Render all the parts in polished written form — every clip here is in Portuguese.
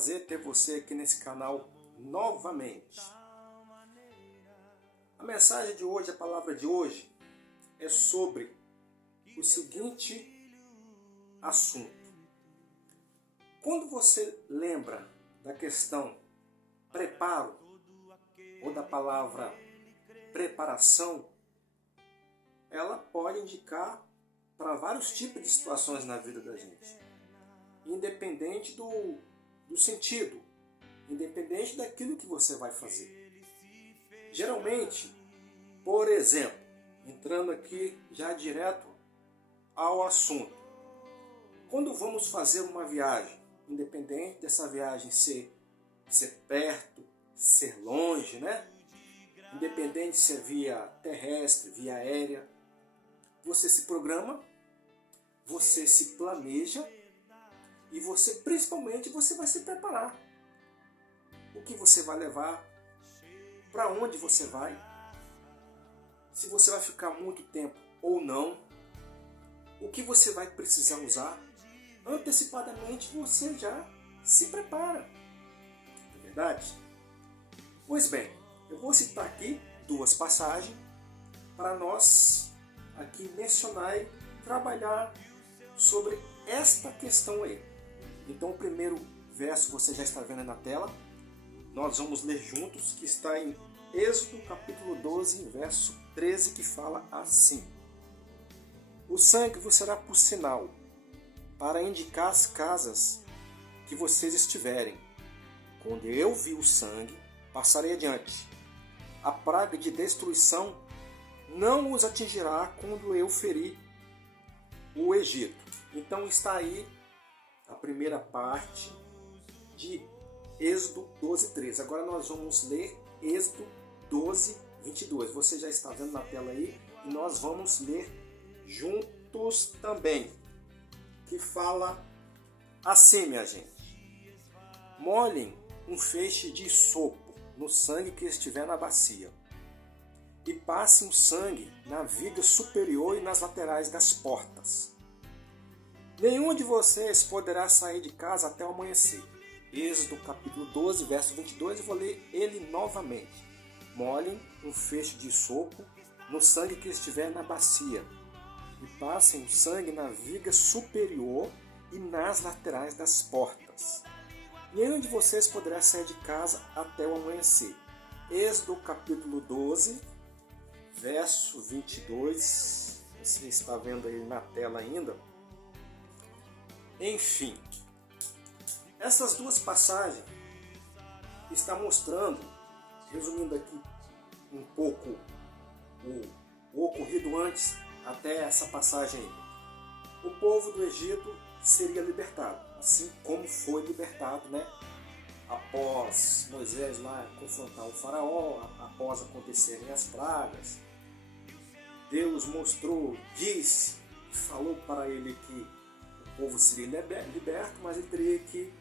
prazer ter você aqui nesse canal novamente. A mensagem de hoje, a palavra de hoje, é sobre o seguinte assunto. Quando você lembra da questão preparo, ou da palavra preparação, ela pode indicar para vários tipos de situações na vida da gente. Independente do sentido, independente daquilo que você vai fazer. Geralmente, por exemplo, entrando aqui já direto ao assunto, quando vamos fazer uma viagem, independente dessa viagem ser perto, ser longe, né? Independente se é via terrestre, via aérea, você se programa, você se planeja e você, principalmente, você vai se preparar. O que você vai levar, para onde você vai, se você vai ficar muito tempo ou não, o que você vai precisar usar, antecipadamente você já se prepara. Não é verdade? Pois bem, eu vou citar aqui duas passagens para nós aqui mencionar e trabalhar sobre esta questão aí. Então o primeiro verso você já está vendo na tela. Nós vamos ler juntos, que está em Êxodo capítulo 12, verso 13, que fala assim: O sangue vos será por sinal, para indicar as casas que vocês estiverem. Quando eu vi o sangue, passarei adiante. A praga de destruição não os atingirá quando eu ferir o Egito. Então está aí a primeira parte de Êxodo 12, 13. Agora nós vamos ler Êxodo 12, 22. Você já está vendo na tela aí e nós vamos ler juntos também. Que fala assim, minha gente: Molhem um feixe de sopo no sangue que estiver na bacia e passem o sangue na viga superior e nas laterais das portas. Nenhum de vocês poderá sair de casa até o amanhecer. Êxodo capítulo 12, verso 22, eu vou ler ele novamente. Molhem um feixe de sopo no sangue que estiver na bacia e passem o sangue na viga superior e nas laterais das portas. Nenhum de vocês poderá sair de casa até o amanhecer. Êxodo capítulo 12, verso 22. Você está vendo aí na tela ainda. Enfim, essas duas passagens estão mostrando, resumindo aqui um pouco o ocorrido antes, até essa passagem aí. O povo do Egito seria libertado, assim como foi libertado, né? Após Moisés lá confrontar o faraó, após acontecerem as pragas. Deus mostrou, disse, falou para ele que o povo seria liberto, mas ele teria que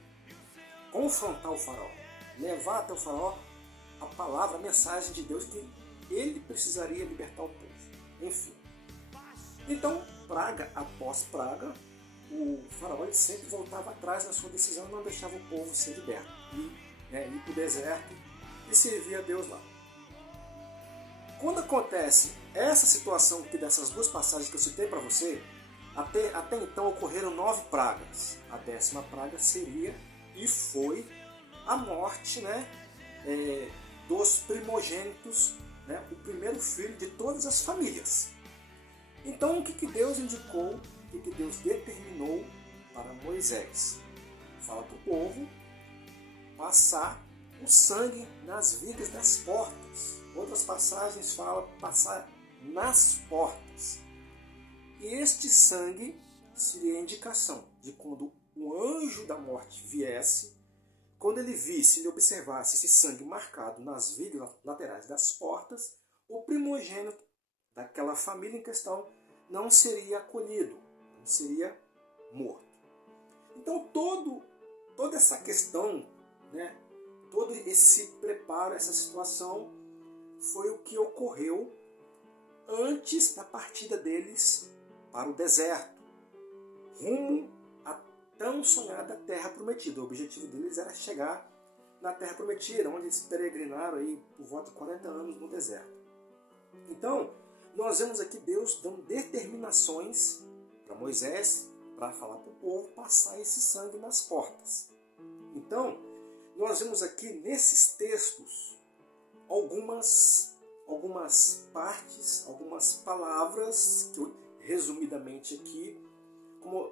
confrontar o faraó, levar até o faraó a palavra, a mensagem de Deus, que ele precisaria libertar o povo. Enfim. Então, praga após praga, o faraó ele sempre voltava atrás na sua decisão e não deixava o povo ser liberto. E ir para o deserto e servir a Deus lá. Quando acontece essa situação aqui dessas duas passagens que eu citei para você, até então ocorreram 9 pragas. A 10ª praga seria e foi a morte, dos primogênitos, o primeiro filho de todas as famílias. Então o que Deus indicou, o que Deus determinou para Moisés? Fala para o povo passar o sangue nas vigas das portas. Outras passagens falam passar nas portas. E este sangue seria a indicação de quando o anjo da morte viesse, quando ele visse, ele observasse esse sangue marcado nas vigas laterais das portas, o primogênito daquela família em questão não seria acolhido, não seria morto. Então toda essa questão, todo esse preparo, essa situação, foi o que ocorreu antes da partida deles para o deserto, rumo a tão sonhada terra prometida. O objetivo deles era chegar na terra prometida, onde eles peregrinaram aí por volta de 40 anos no deserto. Então, nós vemos aqui Deus dando determinações para Moisés, para falar para o povo passar esse sangue nas portas. Então, nós vemos aqui nesses textos algumas partes, algumas palavras, que eu, resumidamente aqui, como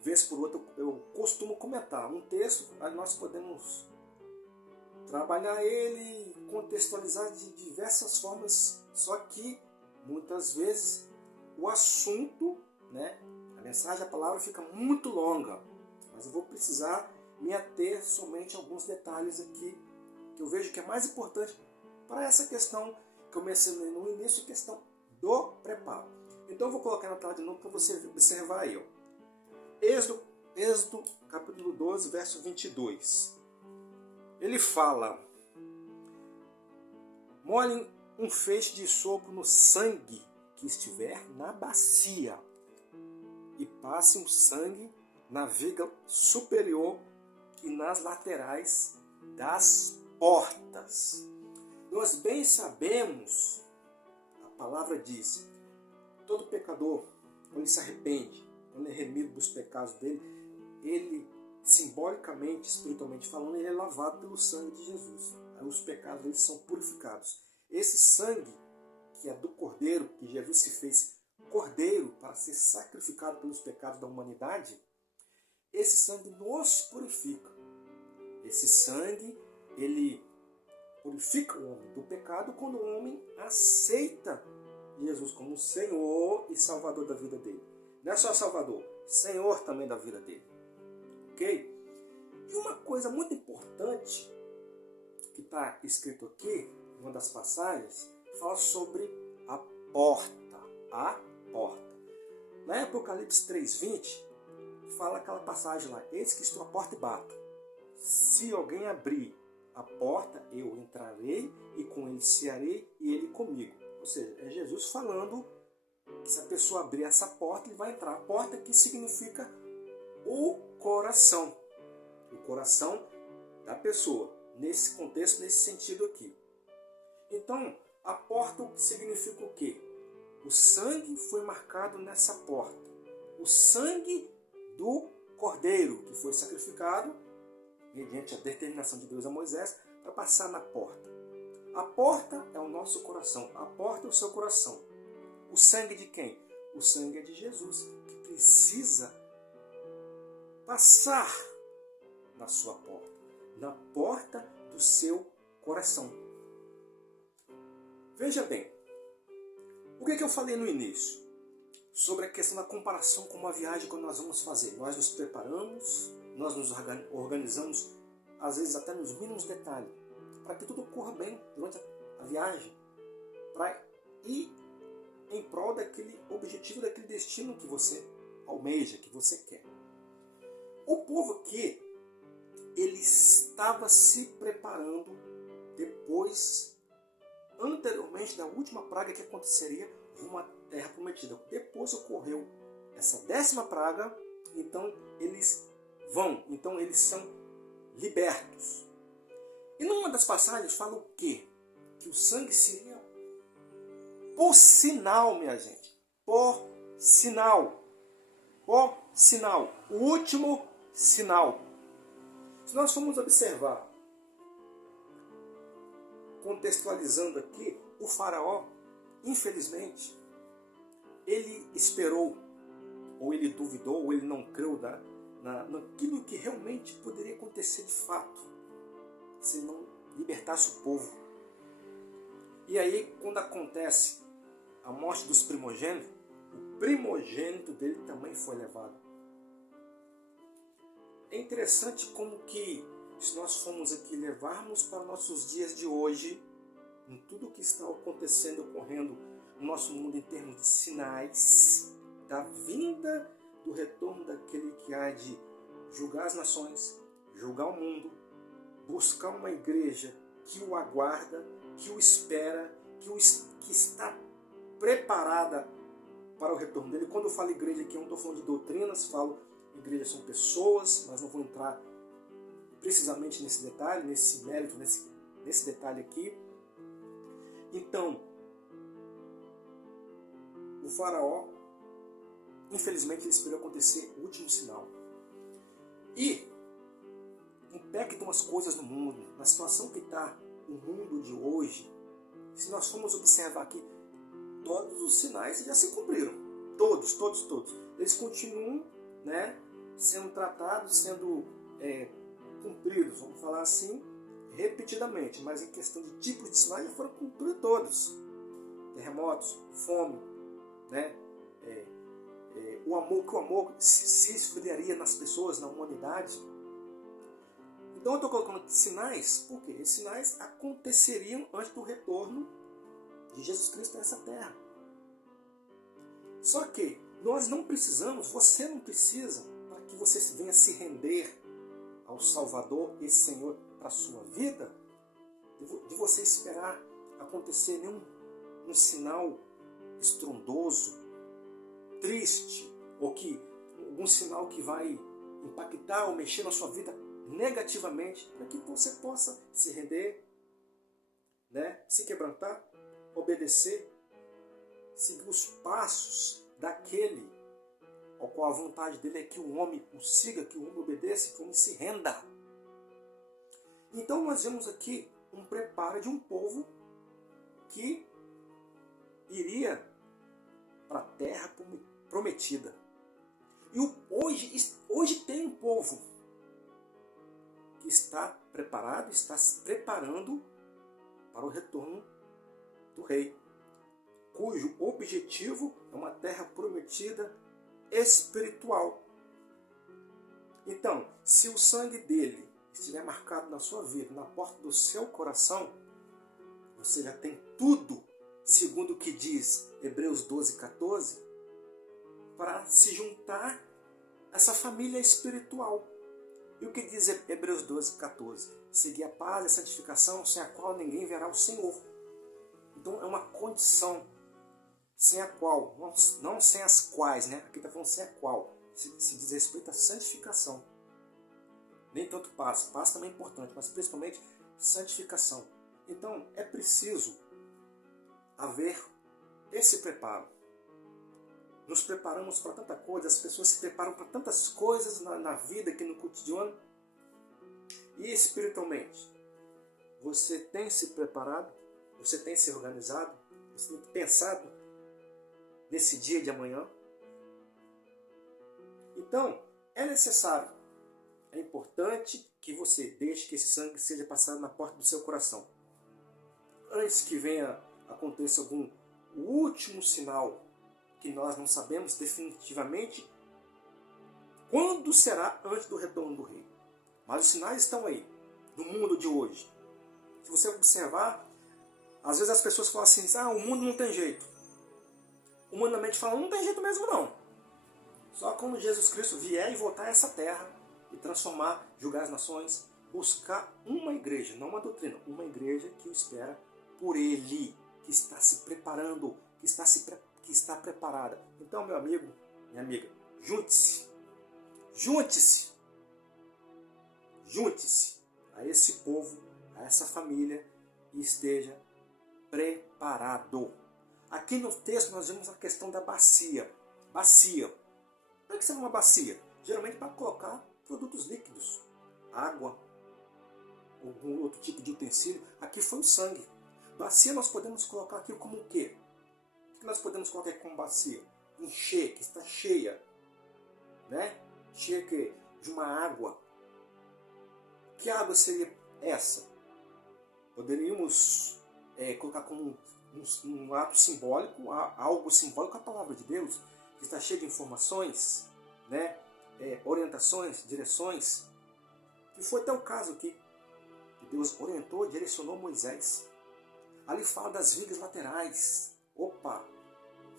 vez por outra eu costumo comentar. Um texto, aí nós podemos trabalhar ele, contextualizar de diversas formas, só que muitas vezes o assunto, né, a mensagem, a palavra fica muito longa, mas eu vou precisar me ater somente a alguns detalhes aqui que eu vejo que é mais importante para essa questão que eu mencionei no início, a questão do preparo. Então eu vou colocar na tela de novo para você observar aí. Ó. Êxodo capítulo 12, verso 22. Ele fala: molhem um feixe de sopro no sangue que estiver na bacia e passem o sangue na viga superior e nas laterais das portas. Nós bem sabemos, a palavra diz, todo pecador, quando ele se arrepende, quando ele é remido dos pecados dele, ele, simbolicamente, espiritualmente falando, ele é lavado pelo sangue de Jesus. Aí os pecados dele são purificados. Esse sangue, que é do Cordeiro, que Jesus se fez Cordeiro para ser sacrificado pelos pecados da humanidade, esse sangue nos purifica. Esse sangue, ele purifica o homem do pecado quando o homem aceita Jesus como Senhor e Salvador da vida dele. Não é só Salvador, Senhor também da vida dele. Ok? E uma coisa muito importante que está escrito aqui, uma das passagens, fala sobre a porta. A porta. Lá em Apocalipse 3:20, fala aquela passagem lá: eis que estou à porta e bato. Se alguém abrir a porta, eu entrarei e com ele cearei e ele comigo. Ou seja, é Jesus falando que se a pessoa abrir essa porta, ele vai entrar. A porta que significa o coração. O coração da pessoa. Nesse contexto, nesse sentido aqui. Então, a porta significa o quê? O sangue foi marcado nessa porta. O sangue do Cordeiro, que foi sacrificado, mediante a determinação de Deus a Moisés, para passar na porta. A porta é o nosso coração. A porta é o seu coração. O sangue de quem? O sangue é de Jesus, que precisa passar na sua porta. Na porta do seu coração. Veja bem, o que eu falei no início? Sobre a questão da comparação com uma viagem que nós vamos fazer. Nós nos preparamos, nós nos organizamos, às vezes até nos mínimos detalhes, para que tudo ocorra bem durante a viagem, para ir em prol daquele objetivo, daquele destino que você almeja, que você quer. O povo aqui, ele estava se preparando depois, anteriormente da última praga que aconteceria rumo à terra prometida. Depois ocorreu essa 10ª praga, então eles são libertos. E numa das passagens fala o quê? Que o sangue seria por sinal, minha gente. Por sinal. Por sinal. O último sinal. Se nós formos observar, contextualizando aqui, o faraó, infelizmente, ele esperou, ou ele duvidou, ou ele não creu naquilo que realmente poderia acontecer de fato, se não libertasse o povo. E aí, quando acontece a morte dos primogênitos, o primogênito dele também foi levado. É interessante como que, se nós formos aqui levarmos para nossos dias de hoje, em tudo o que está acontecendo, ocorrendo no nosso mundo em termos de sinais da vinda, do retorno daquele que há de julgar as nações, julgar o mundo, buscar uma igreja que o aguarda, que o espera, que está preparada para o retorno dele. Quando eu falo igreja aqui, eu não estou falando de doutrinas, falo igreja são pessoas, mas não vou entrar precisamente nesse detalhe, nesse mérito, nesse detalhe aqui. Então, o faraó, infelizmente, ele esperou acontecer o último sinal. E, em pé que estão as coisas no mundo, na situação que está o mundo de hoje, se nós formos observar aqui, todos os sinais já se cumpriram. Todos. Eles continuam, né, sendo tratados, sendo cumpridos, vamos falar assim, repetidamente. Mas em questão de tipos de sinais já foram cumpridos todos. Terremotos, fome, né, o amor se esfriaria nas pessoas, na humanidade. Então eu estou colocando sinais, porque esses sinais aconteceriam antes do retorno de Jesus Cristo a essa terra. Só que nós não precisamos, você não precisa, para que você venha se render ao Salvador e Senhor para a sua vida, de você esperar acontecer nenhum um sinal estrondoso, triste, ou que algum sinal que vai impactar ou mexer na sua vida negativamente, para que você possa se render, né, se quebrantar, obedecer, seguir os passos daquele ao qual a vontade dele é que o homem o siga, que o homem obedeça, que o homem se renda. Então nós vemos aqui um preparo de um povo que iria para a terra prometida. E hoje tem um povo que está preparado, está se preparando para o retorno do rei, cujo objetivo é uma terra prometida espiritual. Então, se o sangue dele estiver marcado na sua vida, na porta do seu coração, você já tem tudo, segundo o que diz Hebreus 12:14, para se juntar a essa família espiritual. E o que diz Hebreus 12:14? Seguir a paz e a santificação, sem a qual ninguém verá o Senhor. Então é uma condição sem a qual, não sem as quais, né? Aqui está falando sem a qual, se diz respeito à santificação. Nem tanto paz também é importante, mas principalmente santificação. Então é preciso haver esse preparo. Nos preparamos para tanta coisa, as pessoas se preparam para tantas coisas na vida, aqui no cotidiano. E espiritualmente, você tem se preparado? Você tem se organizado? Você tem pensado nesse dia de amanhã? Então, é necessário, é importante que você deixe que esse sangue seja passado na porta do seu coração. Antes que venha aconteça o último sinal, que nós não sabemos definitivamente quando será antes do retorno do rei. Mas os sinais estão aí, no mundo de hoje. Se você observar, às vezes as pessoas falam assim, o mundo não tem jeito. Humanamente falando, não tem jeito mesmo não. Só quando Jesus Cristo vier e voltar a essa terra e transformar, julgar as nações, buscar uma igreja, não uma doutrina, uma igreja que o espera por Ele, que está se preparando, que está preparada. Então, meu amigo, minha amiga, junte-se a esse povo, a essa família, e esteja preparado. Aqui no texto nós vemos a questão da bacia. Bacia. Para que serve uma bacia? Geralmente para colocar produtos líquidos. Água, algum outro tipo de utensílio. Aqui foi o sangue. Bacia nós podemos colocar aquilo como o quê? O que nós podemos colocar aqui como bacia? Encher, que está cheia. Né? Cheia de uma água. Que água seria essa? Poderíamos colocar como um ato simbólico, algo simbólico a palavra de Deus, que está cheia de informações, né? Orientações, direções. E foi até o caso aqui, que Deus orientou, direcionou Moisés. Ali fala das vigas laterais.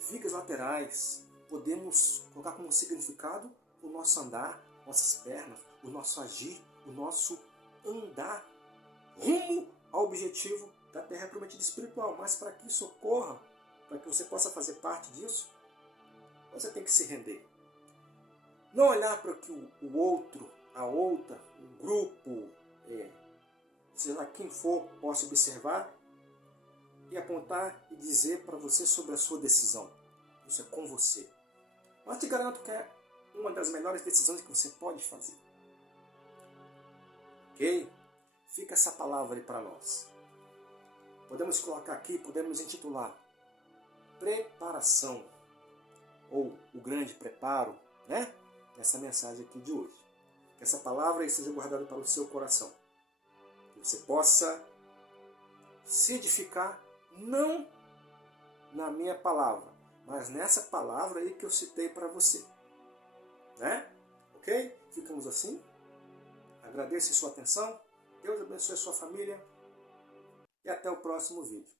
Vigas laterais. Podemos colocar como significado o nosso andar, nossas pernas, o nosso agir, o nosso andar rumo ao objetivo da terra prometida espiritual. Mas para que isso ocorra, para que você possa fazer parte disso, você tem que se render. Não olhar para o que o outro, a outra, o grupo, seja lá quem for, possa observar e apontar e dizer para você sobre a sua decisão. Isso é com você. Mas te garanto que é uma das melhores decisões que você pode fazer. Ok? Fica essa palavra aí para nós. Podemos colocar aqui, podemos intitular preparação, ou o grande preparo, né? Essa mensagem aqui de hoje. Que essa palavra aí seja guardada para o seu coração. Que você possa se edificar, não na minha palavra, mas nessa palavra aí que eu citei para você. Né? Ok? Ficamos assim. Agradeço a sua atenção. Deus abençoe a sua família. E até o próximo vídeo.